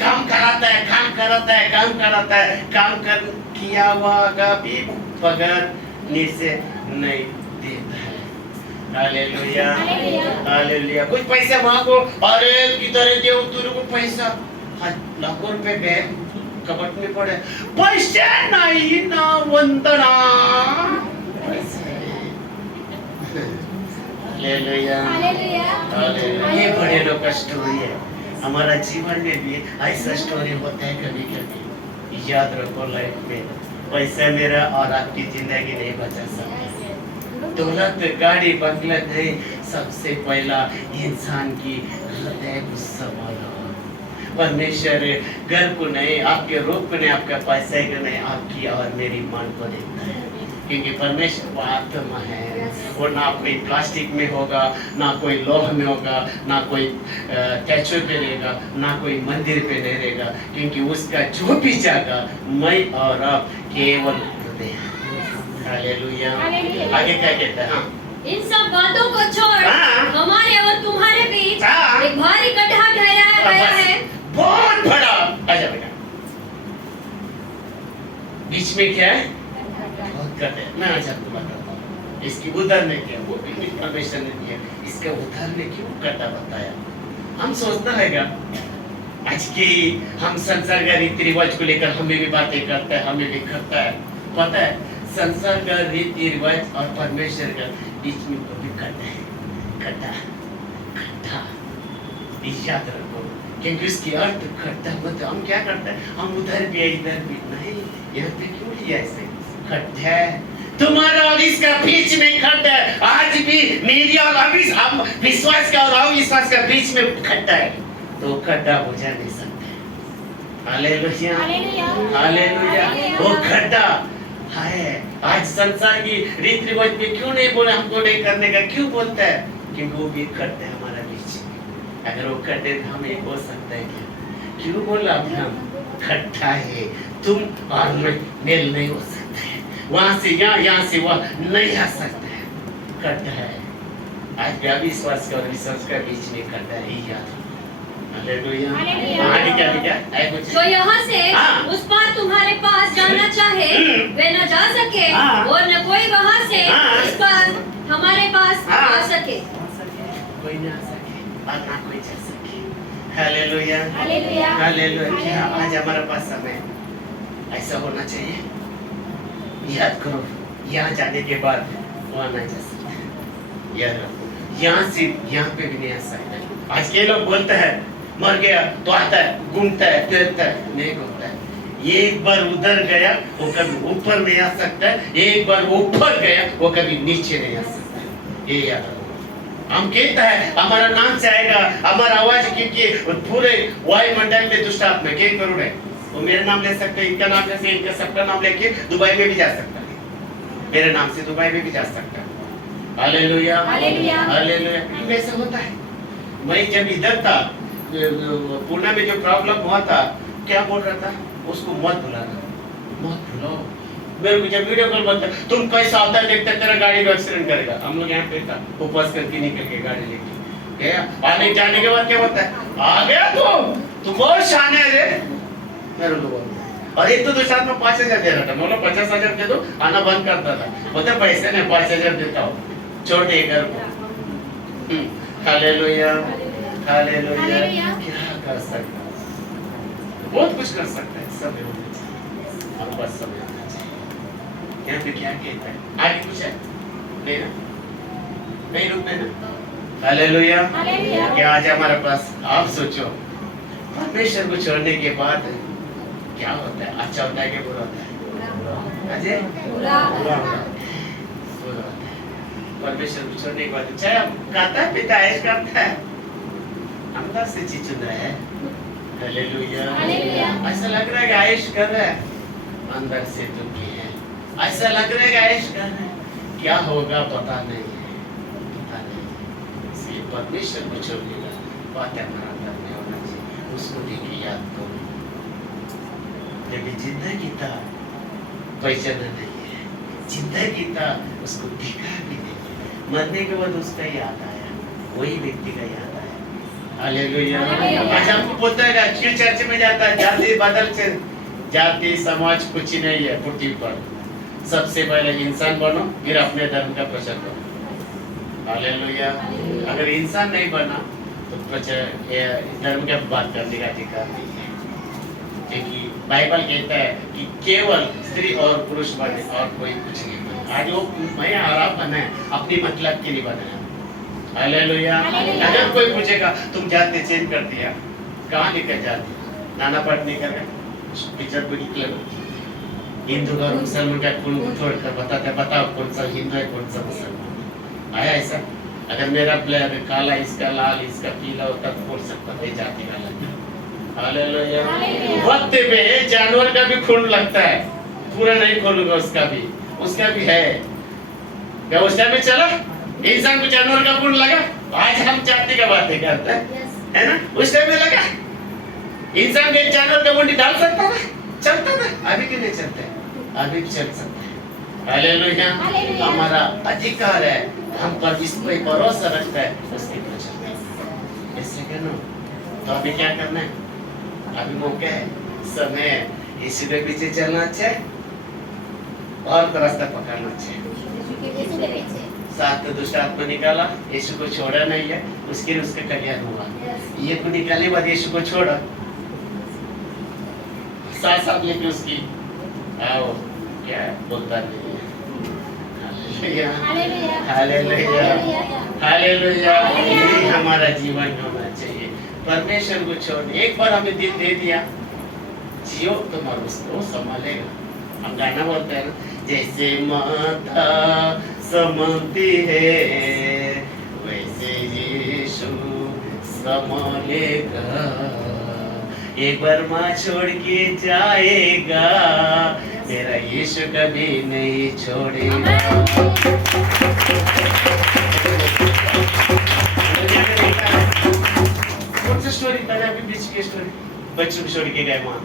काम कराता है, काम कराता है, काम कराता है, काम कर किया हुआ का भी पगार से नहीं देता है। Hallelujah, hallelujah. कुछ पैसे मांगो, अरे किधर है देव तेरे को पैसा, लाखों रुपए बैंक कपट में पड़े, पैसे नहीं ना वंदना। Hallelujah, hallelujah. ये बड़े लोग का स्टोरी है। हमारा जीवन में भी ऐसा स्टोरी होता है कभी कभी। याद रखो, लाइफ में पैसा मेरा और आपकी जिंदगी नहीं बचा सकता। दौलत, गाड़ी, बंगला नहीं, सबसे पहला इंसान की हृदय को संभालो। परमेश्वर घर को नहीं, आपके रूप को नहीं, आपका पैसे को नहीं, आपकी और मेरी मन को देखता है, क्योंकि परमेश्वर वो आत्मा है। वो ना कोई प्लास्टिक में होगा, ना कोई लोह में होगा, ना कोई स्टैचू पे रहेगा, ना कोई मंदिर पे नहीं रहेगा, क्योंकि उसका जो भी जगह मैं और आप केवल हृदय। हालेलुया। आगे क्या कहता है? हाँ, इन सब बातों को छोड़ हमारे और तुम्हारे बीच एक भारी गड्ढा ठहराया गया है, बहुत बड़ा। आजा बेटा, बीच में क्या है? बहुत गड्ढा है। मैं आज आपको बताता हूँ इसकी उदाहरण क्या, वो भी परमेश्वर ने दिया, इसका उदाहरण क्यों गड्ढा बताया। हम सोचना है आज की हम संसार का रीति रिवाज को लेकर हमें भी बातें करता है, हमें भी करता है। पता है, संसार का रीति रिवाज और परमेश्वर का बीच में कभी गड्ढा है, गड्ढा, गड्ढा। याद रखो, क्योंकि उसकी अर्थ खट्टा होता। हम क्या करते हैं, हम उधर भी इधर भी नहीं, यहाँ पे क्यों लिया ऐसे खट्टा है। तुम्हारा और इसका बीच में खट्टा है। आज भी मेरी और विश्वास का और अविश्वास का बीच में खट्टा है, तो खट्टा बुझा नहीं सकते। Hallelujah, hallelujah. वो खट्टा है। आज संसार की रीति रिवाज में क्यों नहीं बोला, हमको नहीं करने का क्यों बोलता है, क्योंकि वो भी खट्टा है हमारा बीच में। अगर वो खट्टे तो हम एक हो सकता है क्या? क्यों बोला हम खट्टा है, तुम और मैं मेल नहीं हो सकता है, वहां से यहाँ, यहाँ से वहां नहीं आ सकता है, खट्टा है। आज भी अविश्वास का और विश्वास का बीच में खट्टा है, याद। हालेलुया। आगे क्या लिखा है? कुछ जो यहाँ से उस पार तुम्हारे पास जाना चाहे वे न जा सके, और न कोई वहाँ से इस पार हमारे पास आ सके। कोई ना आ सके और ना कोई जा सके। Hallelujah, hallelujah, hallelujah. क्या आज हमारे पास समय ऐसा होना चाहिए? याद करो, यहाँ जाने के बाद वहाँ नहीं जा सकते। याद रखो, यहाँ से यहाँ पे भी नहीं आ सकते। आज के लोग बोलते हैं मर गया तो आता है, घूमता है, फिरता है, नहीं घूमता है। एक बार उधर गया वो कभी ऊपर नहीं आ सकता है, एक बार वो ऊपर गया वो कभी नीचे नहीं आ सकता है। ये याद रखो। हम कहता है हमारा नाम से आएगा, हमारा आवाज, क्योंकि पूरे वायुमंडल में दुष्ट आत्मा कई करोड़ है, वो मेरे नाम ले सकते हैं, इनका नाम ले, इनका सबका नाम लेके दुबई में भी जा सकता है, मेरे नाम से दुबई में भी जा सकता है। Hallelujah, hallelujah, hallelujah. ऐसा होता है। मैं जब इधर था पुणे में, जो प्रॉब्लम हुआ था, क्या बोल रहा था, उसको मत भुलाना, मत भुलाओ। मेरे को जब वीडियो कॉल बोलता तुम कैसा आता है देखते तेरा गाड़ी का एक्सीडेंट करेगा। हम लोग यहाँ पे था, उपवास करके निकल के गाड़ी लेके गया, आने जाने के बाद क्या होता है, आ गया तुम बहुत शान है रे मेरे को। और एक तो दो साथ में 5,000 दे रहा था, मैं 50,000 दे दो, आना बंद करता था, बोलते पैसे नहीं, 5,000 देता हूँ, छोड़ दे घर को। Hallelujah, hallelujah. क्या कर सकता है, बहुत कुछ कर सकता है, समय होना चाहिए, हमारे पास समय होना चाहिए। यहाँ पे क्या कहता है, आगे कुछ है नहीं ना, नहीं रुकना ना। हालेलुया, क्या आज हमारे पास, आप सोचो परमेश्वर को छोड़ने के बाद क्या होता है, अच्छा होता है कि बुरा होता है? अजय बुरा होता है। परमेश्वर को छोड़ने के बाद चाहे हम खाता है पीता है करता है अंदर से चीज चुन रहा है। हालेलुया। हालेलुया। ऐसा लग रहा है कि आयश कर रहा है अंदर से दुखी है। ऐसा लग रहा है कि आयश कर रहा है क्या होगा पता नहीं है, पता नहीं है। इसलिए परमेश्वर को छोड़ने का बात हमारा अंदर में होना चाहिए। उसको देखिए याद करो जब जिंदगी था पहचान नहीं है, जिंदगी था उसको देखा भी नहीं, मरने के बाद उसका याद आया, वही व्यक्ति का याद आया। हालेलुया। हालेलुया। आज हमको बोलता है क्यों चर्च में जाता है, जाति बदल से जाति समाज कुछ ही नहीं है पृथ्वी पर। सबसे पहले इंसान बनो फिर अपने धर्म का प्रचार करो। हालेलुया। अगर इंसान नहीं बना तो प्रचार धर्म का बात करने का अधिकार नहीं है, क्योंकि बाइबल कहता है कि केवल स्त्री और पुरुष बने और कोई कुछ नहीं बने। आज वो मैं और आप बना है अपनी मतलब के लिए बना है। हालेलुया। हालेलुया। अगर कोई पूछेगा तुम जाते चेंज कर दिया, कहाँ लेकर जाते, नाना पढ़ने कर टीचर को निकले हिंदू और मुसलमान का खून छोड़कर बताते बताओ कौन सा हिंदू है कौन सा मुसलमान आया ऐसा। अगर मेरा ब्लड काला इसका लाल इसका पीला होता तो बोल सकता था जाति का लगता। हालेलुया। हालेलुया। वक्त पे जानवर का भी खून लगता है, पूरा नहीं खोलूंगा उसका भी है क्या उसका भी चला। इंसान को जानवर का खून लगा, आज हम जाति का बातें करते हैं है ना। उस टाइम में लगा इंसान के जानवर का मुंडी डाल सकता था, चलता था, अभी क्यों नहीं चलते, अभी भी चल सकते हैं। हालेलुया। हालेलुया। हमारा अधिकार है, हम पर इस पे भरोसा रखता है उसके पर चलते हैं। इसलिए कहना तो अभी क्या करना है, अभी मौका है, समय है, इसी के पीछे चलना अच्छा है और तो रास्ता पकड़ना अच्छा है। यीशु के पीछे। सात दुष्ट आत्मा निकाला, यीशु को छोड़ा नहीं है, उसके लिए उसका कल्याण हुआ। ये को निकालने बाद यीशु को छोड़ा, साथ साथ लेके उसकी आओ क्या बोलता नहीं है। हालेलुया। हालेलुया। हालेलुया। यही हमारा जीवन होना चाहिए। परमेश्वर को छोड़ एक बार हमें दिल दे दिया, जियो तो मर उसको संभालेगा। हम गाना बोलते हैं ना, जैसे माता संभलती है वैसे यीशु संभालेगा। एक बार माँ छोड़ के जाएगा, मेरा यीशु कभी नहीं छोड़ेगा। कौन सा स्टोरी पहले अभी बीच की स्टोरी, बच्चों को छोड़ के गए माँ,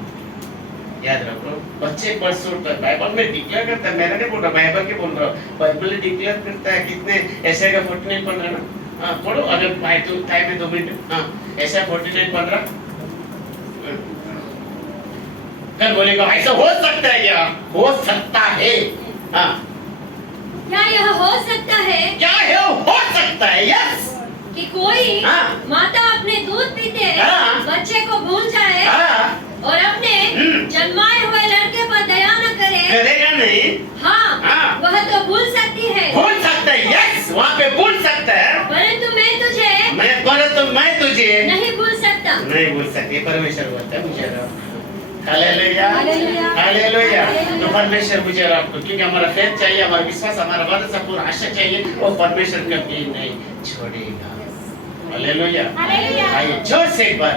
याद रखो। बच्चे परसों तक बाइबल में डिक्लेयर करता है, मैंने नहीं बोल रहा, बाइबल के बोल रहा हूँ। बाइबल डिक्लेयर करता है कितने ऐसे का 49 पढ़ रहे ना। हाँ पढ़ो अगर भाई तो टाइम में 2 मिनट। हाँ ऐसा 49 पढ़ रहा, कल बोलेगा ऐसा हो सकता है या हो सकता है। हाँ क्या यह हो सकता है क्या है हो सकता है, यस कि कोई हाँ। माता अपने दूध पीते हाँ। बच्चे को भूल जाए हाँ और अपने जन्माए हुए लड़के पर दया न करे। करेगा नहीं, हाँ, हाँ। वह तो भूल सकती है, भूल सकता है, यस वहाँ पे भूल सकता है। परंतु मैं तुझे नहीं भूल सकता। नहीं भूल सकती, परमेश्वर बोलता है मुझे हालेलुया। हालेलुया। हालेलुया। हालेलुया। तो परमेश्वर मुझे और आपको, क्योंकि हमारा फेथ चाहिए, हमारा विश्वास, हमारा भरोसा, पूरा आशा चाहिए, वो परमेश्वर कभी नहीं छोड़ेगा। हालेलुया। हालेलुया। आइए जोर से एक बार